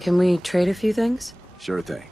Can we trade a few things? Sure thing.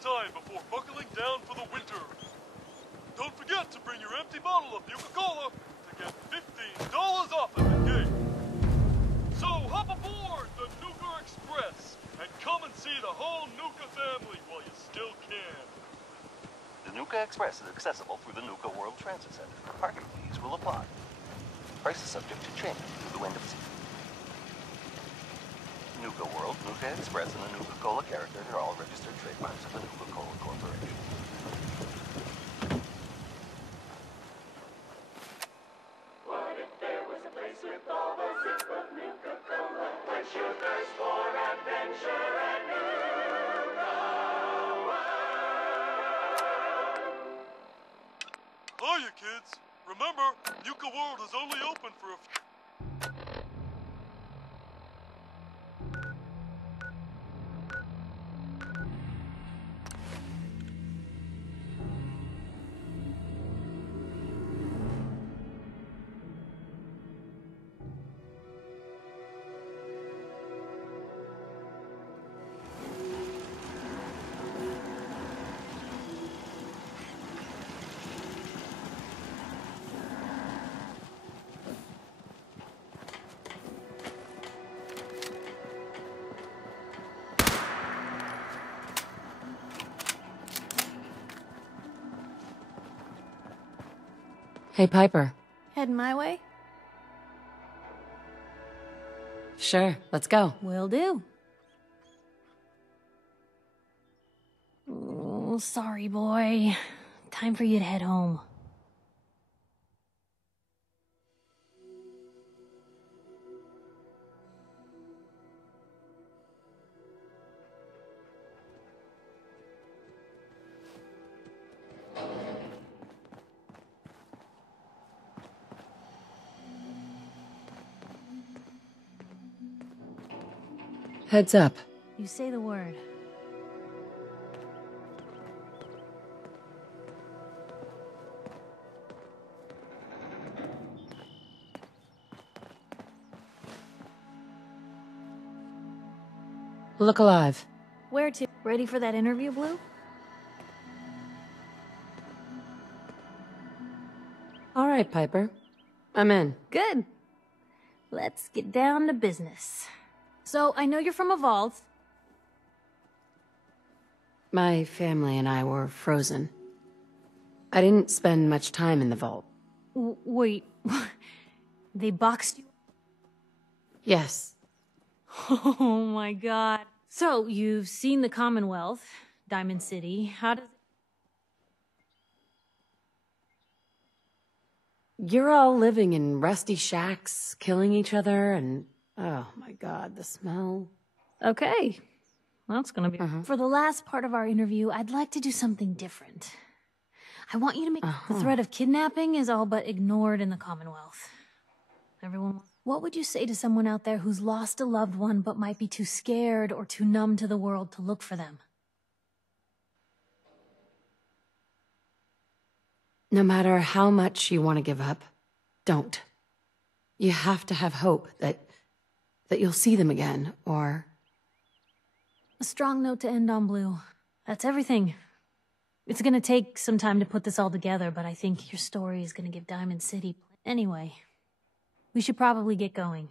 last time before buckling down for the winter. Don't forget to bring your empty bottle of Nuka-Cola to get $15 off at the gate. So hop aboard the Nuka Express and come and see the whole Nuka family while you still can. The Nuka Express is accessible through the Nuka World Transit Center. Parking fees will apply. Price is subject to change through the end of season. Nuka World, Nuka Express, and the Nuka-Cola characters are all registered trademarks of the Nuka-Cola Corporation. What if there was a place with all the zip of Nuka-Cola? Quench your thirst for adventure and Nuka World. Hiya, kids. Remember, Nuka World is only open for a Hey, Piper. Heading my way? Sure, let's go. Will do. Oh, sorry, boy. Time for you to head home. Heads up. You say the word. Look alive. Where to? Ready for that interview, Blue? All right, Piper. I'm in. Good. Let's get down to business. So, I know you're from a vault. My family and I were frozen. I didn't spend much time in the vault. Wait. They boxed you? Yes. Oh my god. So, you've seen the Commonwealth, Diamond City. How does... You're all living in rusty shacks, killing each other, and... Oh my god, the smell. Okay. That's gonna be... For the last part of our interview, I'd like to do something different. I want you to make... The threat of kidnapping is all but ignored in the Commonwealth. Everyone... What would you say to someone out there who's lost a loved one but might be too scared or too numb to the world to look for them? No matter how much you want to give up, don't. You have to have hope that you'll see them again, or... A strong note to end on, Blue. That's everything. It's gonna take some time to put this all together, but I think your story is gonna give Diamond City... Anyway, we should probably get going.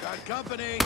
Got company.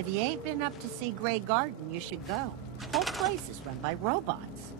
If you ain't been up to see Grey Garden, you should go. The whole place is run by robots.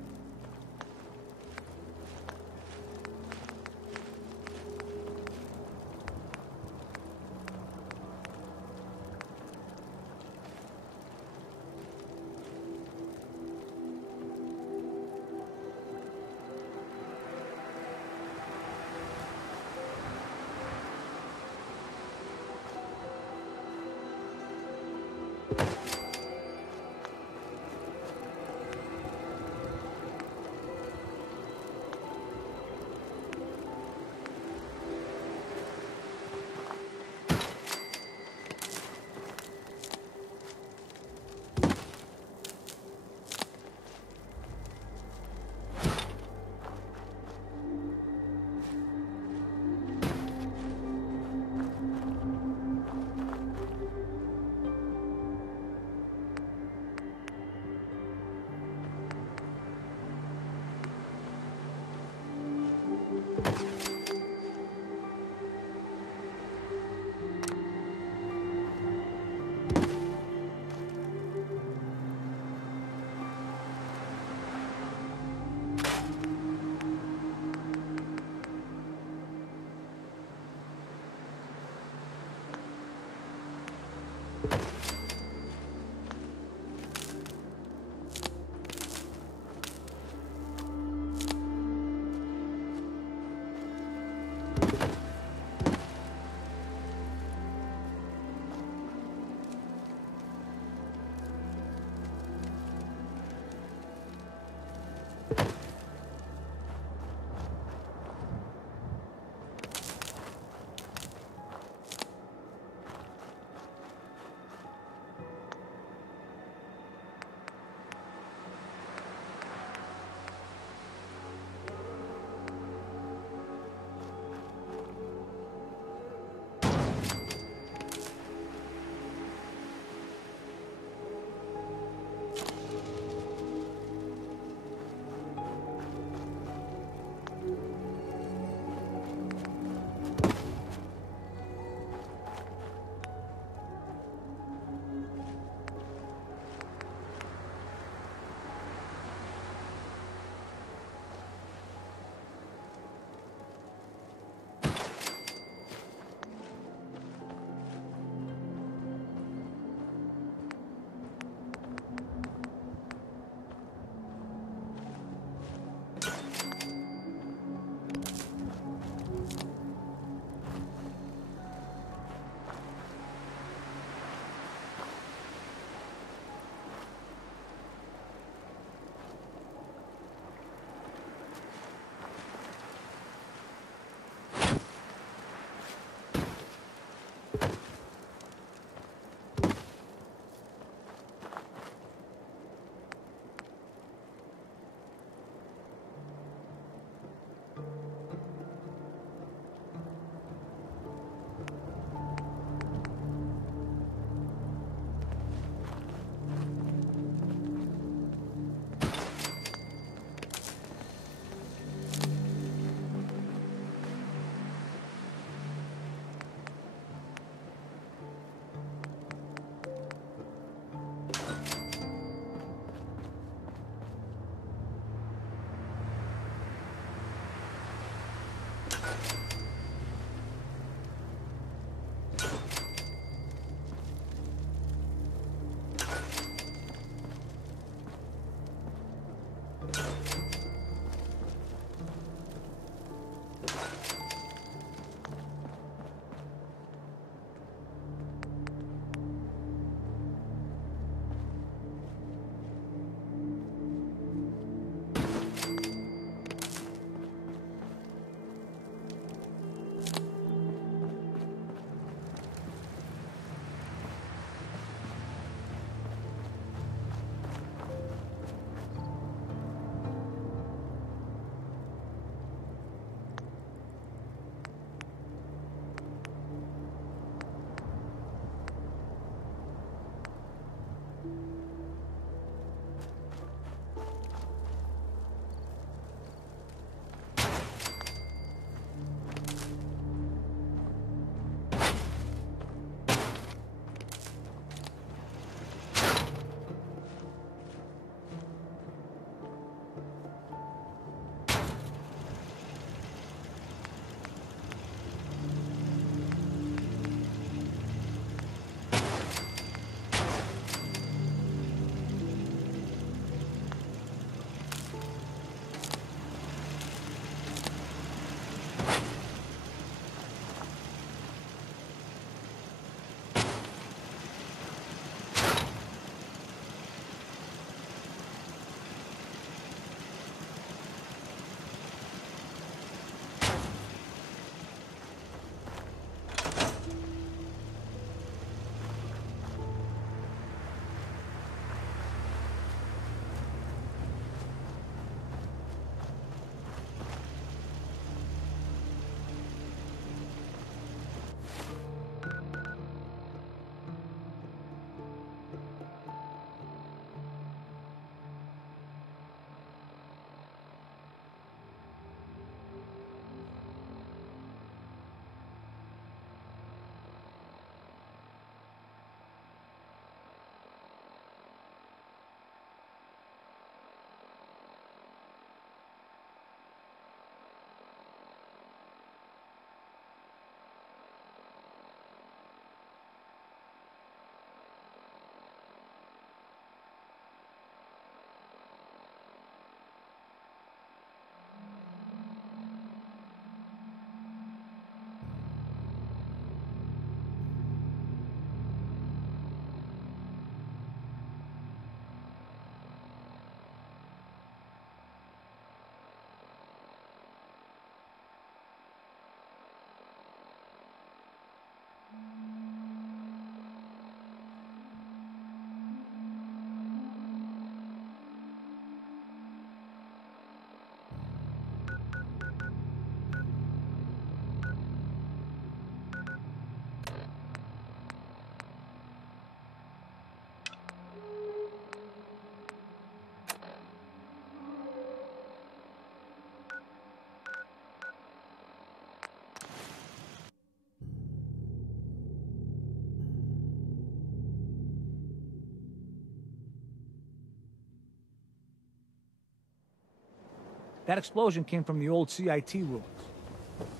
That explosion came from the old CIT ruins.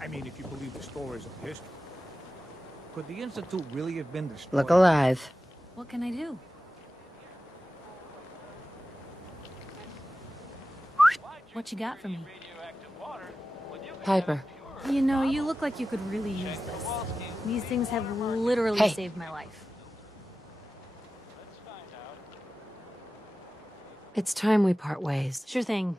I mean, if you believe the stories of history. Could the Institute really have been destroyed? Look alive. What can I do? What you got for me? Piper. You know, you look like you could really use this. These things have literally Hey. saved my life. It's time we part ways. Sure thing.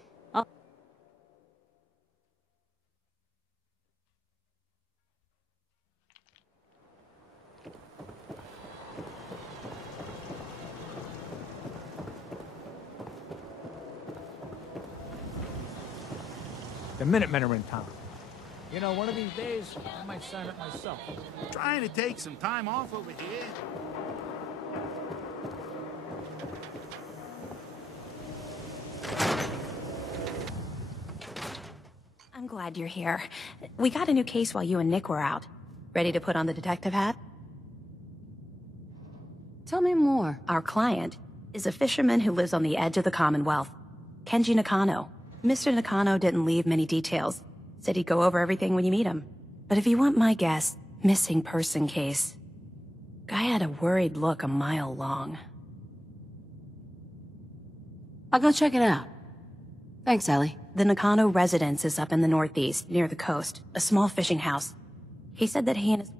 The Minutemen are in town. You know, one of these days, I might sign up myself. Trying to take some time off over here. I'm glad you're here. We got a new case while you and Nick were out. Ready to put on the detective hat? Tell me more. Our client is a fisherman who lives on the edge of the Commonwealth. Kenji Nakano. Mr. Nakano didn't leave many details. Said he'd go over everything when you meet him. But if you want my guess, missing person case. Guy had a worried look a mile long. I'll go check it out. Thanks, Ellie. The Nakano residence is up in the northeast, near the coast. A small fishing house. He said that he and his...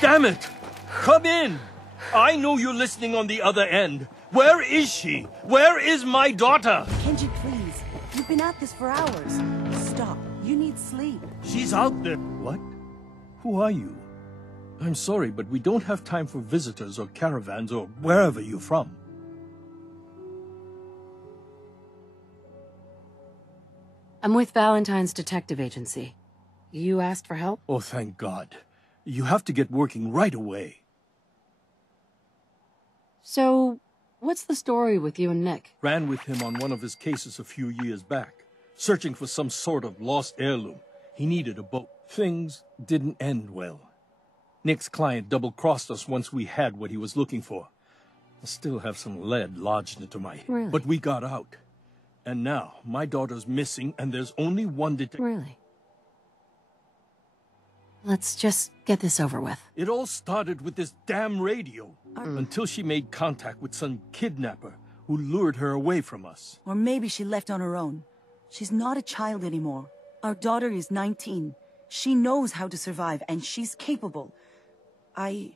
Damn it! Come in! I know you're listening on the other end. Where is she? Where is my daughter? Kenji, please. You've been at this for hours. Stop. You need sleep. She's out there. What? Who are you? I'm sorry, but we don't have time for visitors or caravans or wherever you're from. I'm with Valentine's detective agency. You asked for help? Oh, thank God. You have to get working right away. So, what's the story with you and Nick? Ran with him on one of his cases a few years back, searching for some sort of lost heirloom. He needed a boat. Things didn't end well. Nick's client double-crossed us once we had what he was looking for. I still have some lead lodged into my head. Really? But we got out. And now, my daughter's missing, and there's only one detective. Really? Let's just get this over with. It all started with this damn radio. Until she made contact with some kidnapper who lured her away from us. Or maybe she left on her own. She's not a child anymore. Our daughter is 19. She knows how to survive, and she's capable. I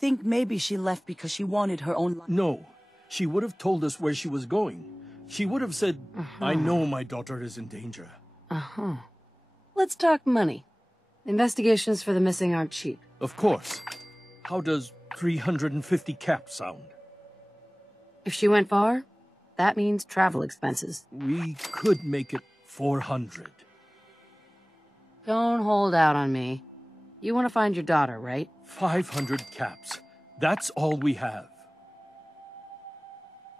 think maybe she left because she wanted her own life. No. She would have told us where she was going. She would have said, I know my daughter is in danger. Let's talk money. Investigations for the missing aren't cheap. Of course. How does 350 caps sound? If she went far, that means travel expenses. We could make it 400. Don't hold out on me. You want to find your daughter, right? 500 caps. That's all we have.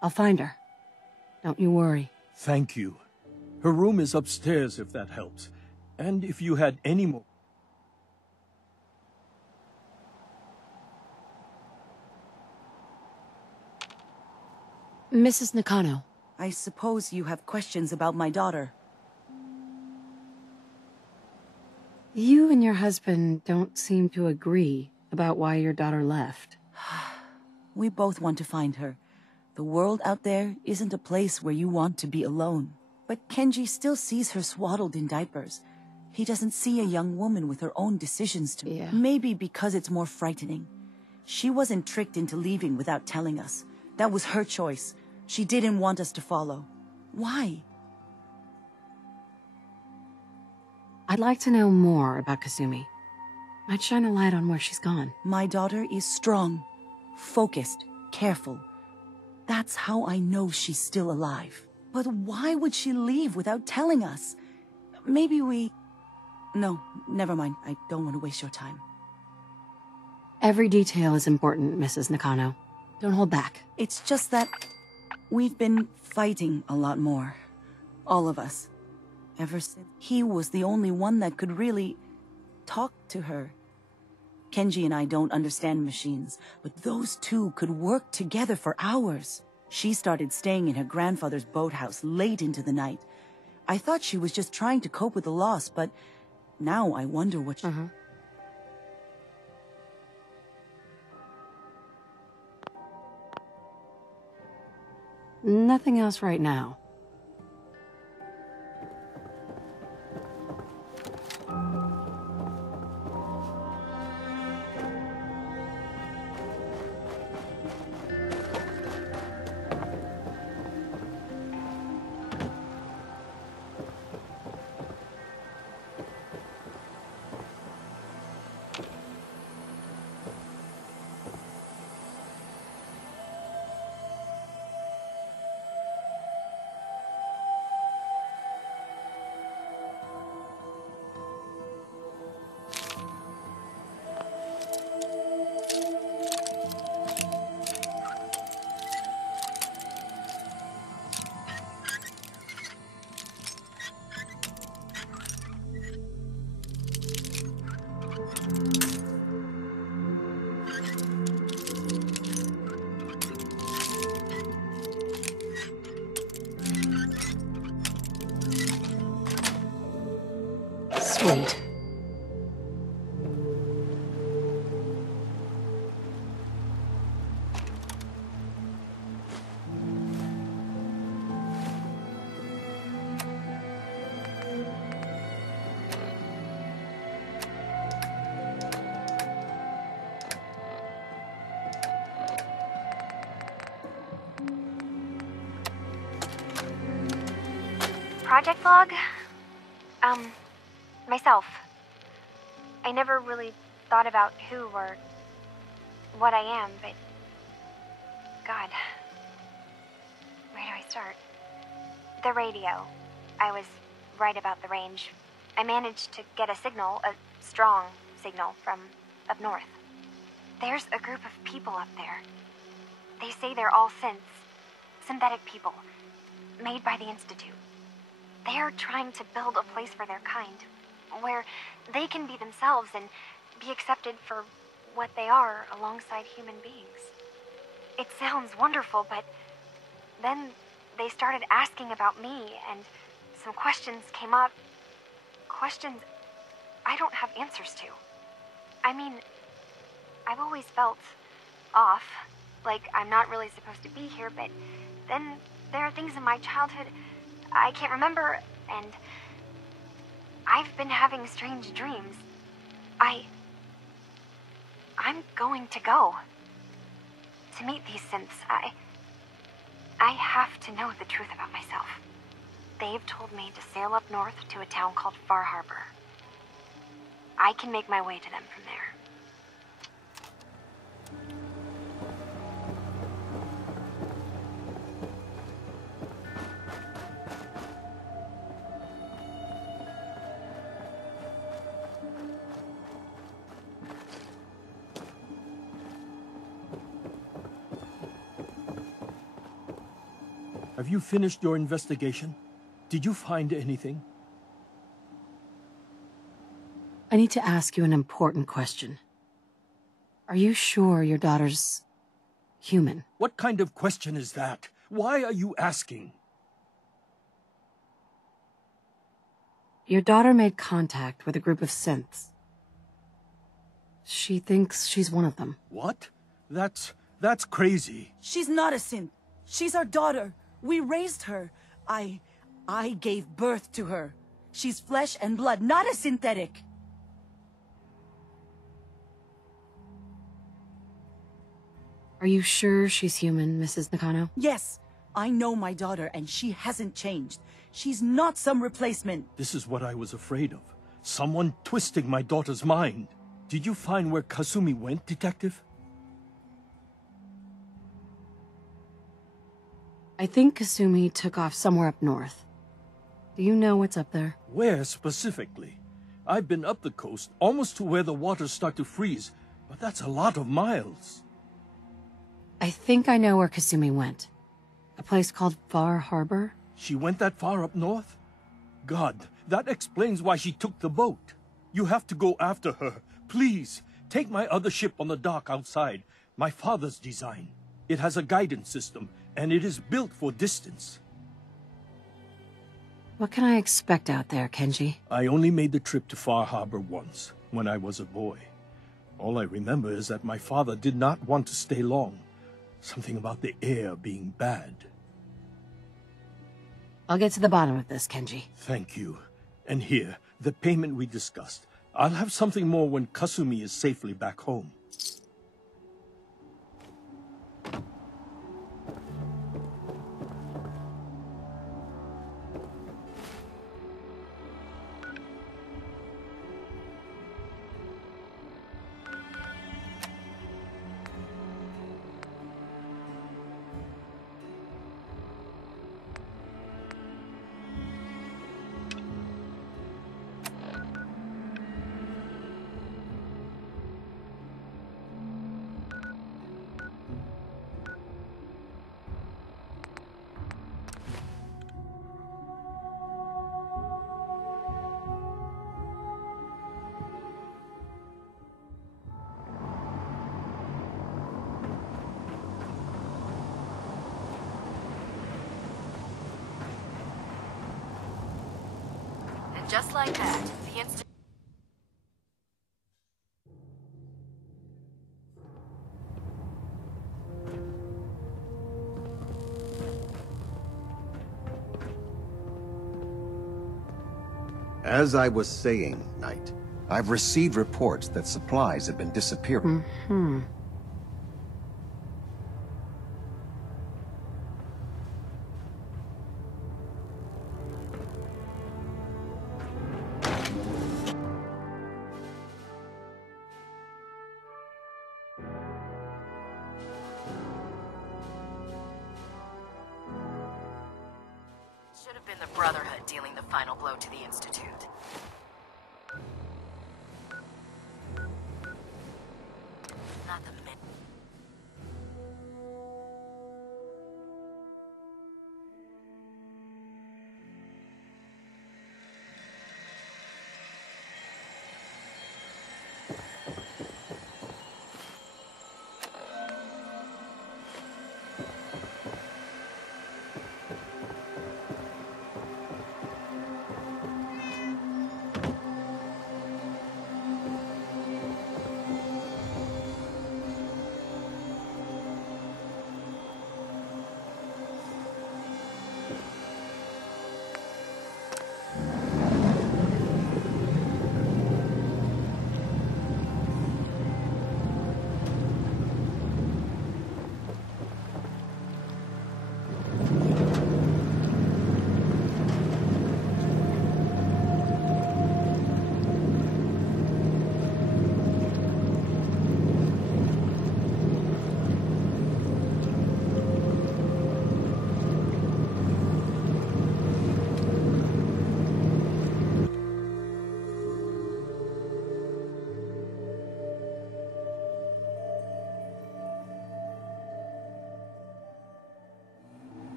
I'll find her. Don't you worry. Thank you. Her room is upstairs, if that helps. And if you had any more... Mrs. Nakano. I suppose you have questions about my daughter. You and your husband don't seem to agree about why your daughter left. We both want to find her. The world out there isn't a place where you want to be alone. But Kenji still sees her swaddled in diapers. He doesn't see a young woman with her own decisions to make. Maybe because it's more frightening. She wasn't tricked into leaving without telling us. That was her choice. She didn't want us to follow. Why? I'd like to know more about Kasumi. Might shine a light on where she's gone. My daughter is strong, focused, careful. That's how I know she's still alive. But why would she leave without telling us? Maybe we... No, never mind. I don't want to waste your time. Every detail is important, Mrs. Nakano. Don't hold back. It's just that we've been fighting a lot more. All of us. Ever since he was the only one that could really talk to her. Kenji and I don't understand machines, but those two could work together for hours. She started staying in her grandfather's boathouse late into the night. I thought she was just trying to cope with the loss, but now I wonder what she... Nothing else right now. Sweet. Project log? Myself. I never really thought about who or what I am, but... God. Where do I start? The radio. I was right about the range. I managed to get a signal, a strong signal, from up north. There's a group of people up there. They say they're all synthetic people, made by the Institute. They're trying to build a place for their kind, where they can be themselves and be accepted for what they are alongside human beings. It sounds wonderful, but then they started asking about me, and some questions came up. Questions I don't have answers to. I mean, I've always felt off, like I'm not really supposed to be here, but then there are things in my childhood I can't remember, and I've been having strange dreams. I'm going to go to meet these synths. I have to know the truth about myself. They've told me to sail up north to a town called Far Harbor. I can make my way to them from there. Have you finished your investigation? Did you find anything? I need to ask you an important question. Are you sure your daughter's human? What kind of question is that? Why are you asking? Your daughter made contact with a group of synths. She thinks she's one of them. What? That's crazy. She's not a synth. She's our daughter. We raised her. I gave birth to her. She's flesh and blood, not a synthetic. Are you sure she's human, Mrs. Nakano? Yes, I know my daughter, and she hasn't changed. She's not some replacement. This is what I was afraid of. Someone twisting my daughter's mind. Did you find where Kasumi went, Detective? I think Kasumi took off somewhere up north. Do you know what's up there? Where specifically? I've been up the coast, almost to where the waters start to freeze, but that's a lot of miles. I think I know where Kasumi went. A place called Far Harbor? She went that far up north? God, that explains why she took the boat. You have to go after her. Please, take my other ship on the dock outside. My father's design. It has a guidance system, and it is built for distance. What can I expect out there, Kenji? I only made the trip to Far Harbor once, when I was a boy. All I remember is that my father did not want to stay long. Something about the air being bad. I'll get to the bottom of this, Kenji. Thank you. And here, the payment we discussed. I'll have something more when Kasumi is safely back home. Just like that, the instant... As I was saying, Knight, I've received reports that supplies have been disappearing. Hmm. Should have been the Brotherhood dealing the final blow to the Institute. Not the men.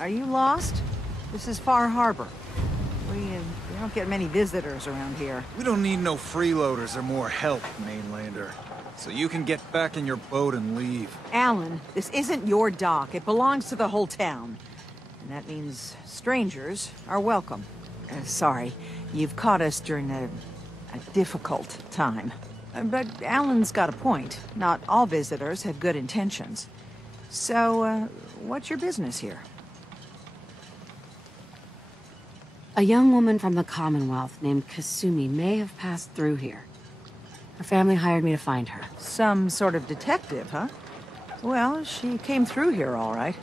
Are you lost? This is Far Harbor. We don't get many visitors around here. We don't need no freeloaders or more help, mainlander. So you can get back in your boat and leave. Alan, this isn't your dock. It belongs to the whole town. And that means strangers are welcome. Sorry, you've caught us during a difficult time. But Alan's got a point. Not all visitors have good intentions. So, what's your business here? A young woman from the Commonwealth named Kasumi may have passed through here. Her family hired me to find her. Some sort of detective, huh? Well, she came through here all right.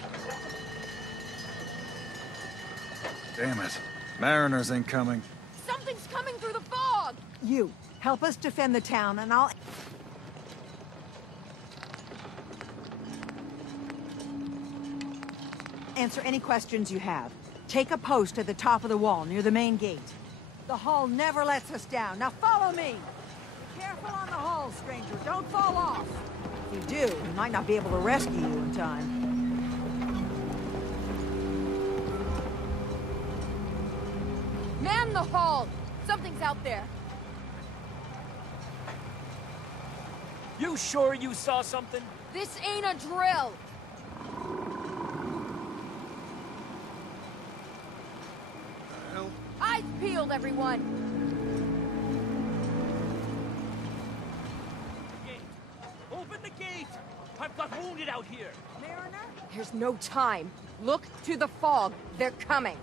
Damn it. Mariners ain't coming. Something's coming through the fog! You, help us defend the town and I'll... answer any questions you have. Take a post at the top of the wall near the main gate. The hull never lets us down. Now follow me! Be careful on the hull, stranger. Don't fall off. If you do, we might not be able to rescue you in time. Man the hull! Something's out there. You sure you saw something? This ain't a drill! Hell? Eyes peeled, everyone! I've got wounded out here. Mariner? There's no time. Look to the fog. They're coming.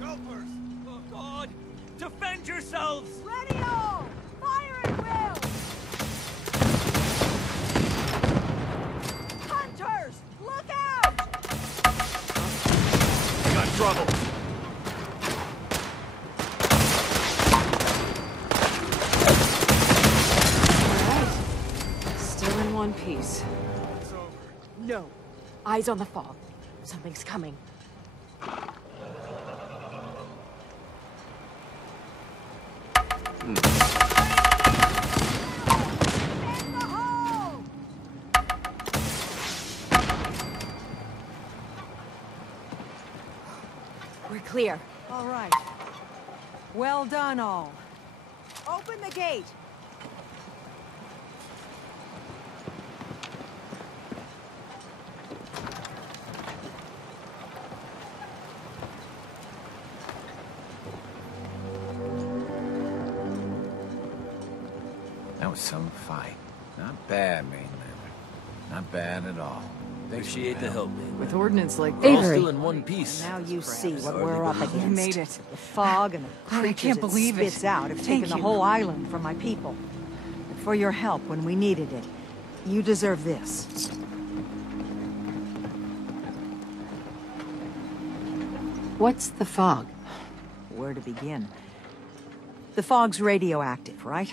Helpers! Oh, God! Defend yourselves! Ready all! Fire at will! Hunters! Look out! Got trouble! Still in one piece. It's over. No. Eyes on the fog. Something's coming. We're clear. All right. Well done, all. Open the gate. That was some fight. Not bad, Mainlander. Not bad at all. Appreciate the help, man. With ordnance like We're all this, still in one piece. now you see what Hardly we're up believe against. it. We made it. The fog and the creatures can't believe it. spits out have Thank taken the you. whole island from my people. But for your help when we needed it, you deserve this. What's the fog? Where to begin? The fog's radioactive, right?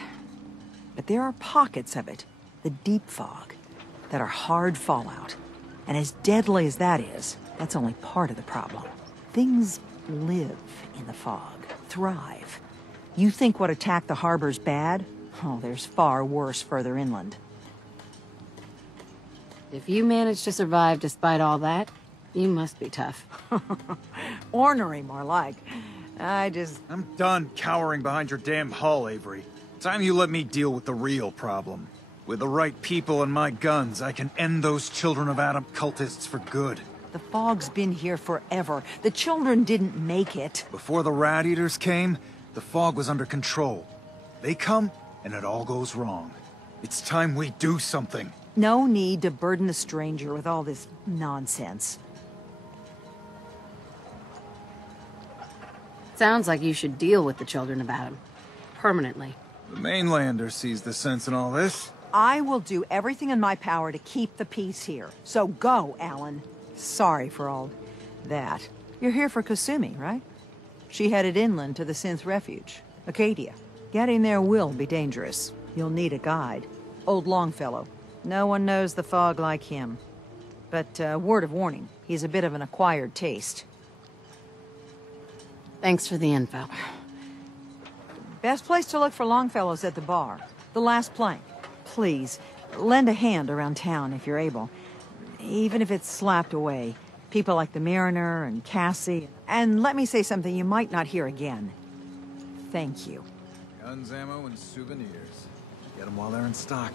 But there are pockets of it, the deep fog, that are hard fallout. And as deadly as that is, that's only part of the problem. Things live in the fog, thrive. You think what attacked the harbor's bad? Oh, there's far worse further inland. If you managed to survive despite all that, you must be tough. Ornery, more like. I'm done cowering behind your damn hull, Avery. Time you let me deal with the real problem. With the right people and my guns, I can end those Children of Adam cultists for good. The fog's been here forever. The children didn't make it. Before the Rat Eaters came, the fog was under control. They come, and it all goes wrong. It's time we do something. No need to burden the stranger with all this nonsense. Sounds like you should deal with the Children of Adam. Permanently. The Mainlander sees the sense in all this. I will do everything in my power to keep the peace here. So go, Alan. Sorry for all that. You're here for Kasumi, right? She headed inland to the Synth Refuge, Acadia. Getting there will be dangerous. You'll need a guide. Old Longfellow. No one knows the fog like him. But, word of warning, he's a bit of an acquired taste. Thanks for the info. Best place to look for Longfellow's at the bar. The last plank. Please, lend a hand around town if you're able. Even if it's slapped away. People like the Mariner and Cassie. And let me say something you might not hear again. Thank you. Guns, ammo, and souvenirs. Get them while they're in stock.